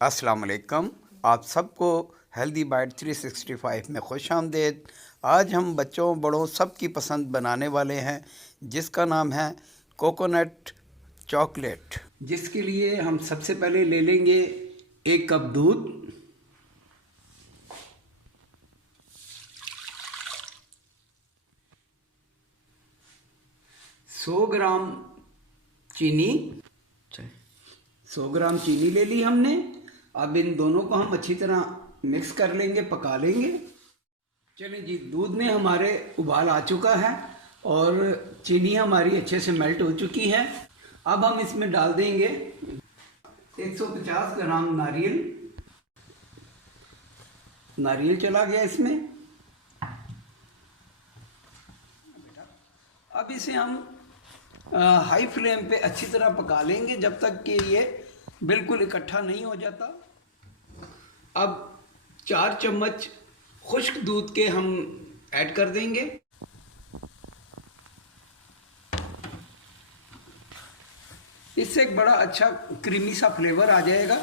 अस्सलाम वालेकुम। आप सबको हेल्दी बाइट 365 में खुश आमदेद। आज हम बच्चों बड़ों सब की पसंद बनाने वाले हैं, जिसका नाम है कोकोनट चॉकलेट। जिसके लिए हम सबसे पहले ले लेंगे 1 कप दूध, 100 ग्राम चीनी, 100 ग्राम चीनी ले ली हमने। अब इन दोनों को हम अच्छी तरह मिक्स कर लेंगे, पका लेंगे। चलिए जी, दूध में हमारे उबाल आ चुका है और चीनी हमारी अच्छे से मेल्ट हो चुकी है। अब हम इसमें डाल देंगे 150 ग्राम नारियल चला गया इसमें। अब इसे हम हाई फ्लेम पे अच्छी तरह पका लेंगे जब तक कि ये बिल्कुल इकट्ठा नहीं हो जाता। अब 4 चम्मच खुश्क दूध के हम ऐड कर देंगे। इससे एक बड़ा अच्छा क्रीमी सा फ्लेवर आ जाएगा।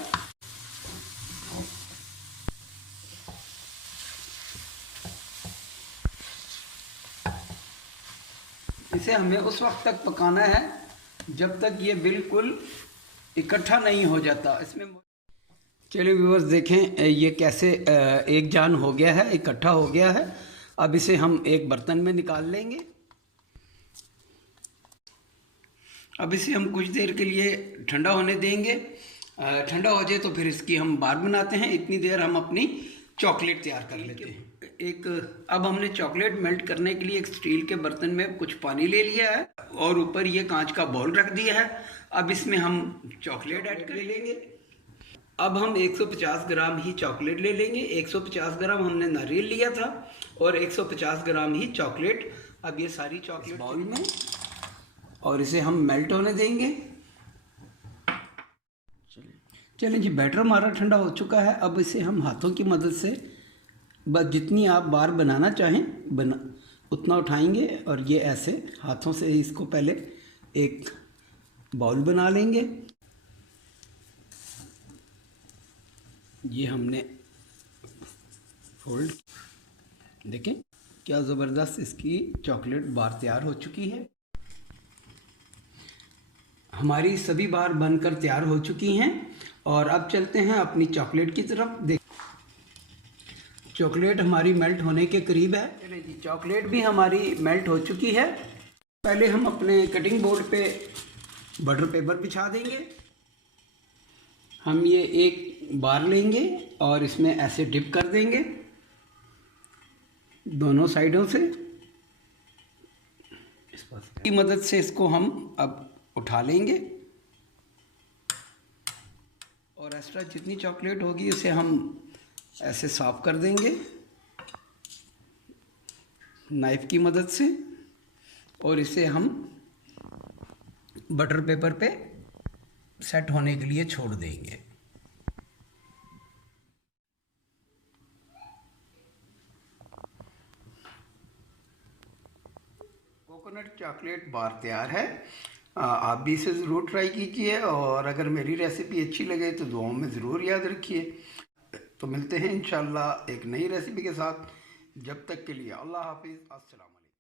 इसे हमें उस वक्त तक पकाना है जब तक ये बिल्कुल इकट्ठा नहीं हो जाता। इसमें चलिए व्यूअर्स, देखें ये कैसे एक जान हो गया है, इकट्ठा हो गया है। अब इसे हम एक बर्तन में निकाल लेंगे। अब इसे हम कुछ देर के लिए ठंडा होने देंगे। ठंडा हो जाए तो फिर इसकी हम बार बनाते हैं। इतनी देर हम अपनी चॉकलेट तैयार कर लेते हैं। अब हमने चॉकलेट मेल्ट करने के लिए एक स्टील के बर्तन में कुछ पानी ले लिया है और ऊपर ये कांच का बाउल रख दिया है। अब इसमें हम चॉकलेट ऐड कर लेंगे। अब हम 150 ग्राम ही चॉकलेट ले लेंगे। 150 ग्राम हमने नारियल लिया था और 150 ग्राम ही चॉकलेट। अब ये सारी चॉकलेट बाउल में और इसे हम मेल्ट होने देंगे। चलिए जी, बैटर हमारा ठंडा हो चुका है। अब इसे हम हाथों की मदद से बस जितनी आप बार बनाना चाहें उतना उठाएंगे और ये ऐसे हाथों से इसको पहले एक बाउल बना लेंगे। ये हमने फोल्ड, देखें क्या ज़बरदस्त इसकी चॉकलेट बार तैयार हो चुकी है। हमारी सभी बार बनकर तैयार हो चुकी हैं और अब चलते हैं अपनी चॉकलेट की तरफ। चॉकलेट हमारी मेल्ट होने के करीब है। चलिए जी, चॉकलेट भी हमारी मेल्ट हो चुकी है। पहले हम अपने कटिंग बोर्ड पे बटर पेपर बिछा देंगे। हम ये एक बार लेंगे और इसमें ऐसे डिप कर देंगे दोनों साइडों से। इस की मदद से इसको हम अब उठा लेंगे और एक्स्ट्रा जितनी चॉकलेट होगी उसे हम ऐसे साफ कर देंगे नाइफ की मदद से और इसे हम बटर पेपर पे सेट होने के लिए छोड़ देंगे। कोकोनट चॉकलेट बार तैयार है। आप भी इसे ज़रूर ट्राई कीजिए और अगर मेरी रेसिपी अच्छी लगे तो दुआओं में ज़रूर याद रखिए। तो मिलते हैं इंशाल्लाह एक नई रेसिपी के साथ। जब तक के लिए अल्लाह हाफिज़, अस्सलाम।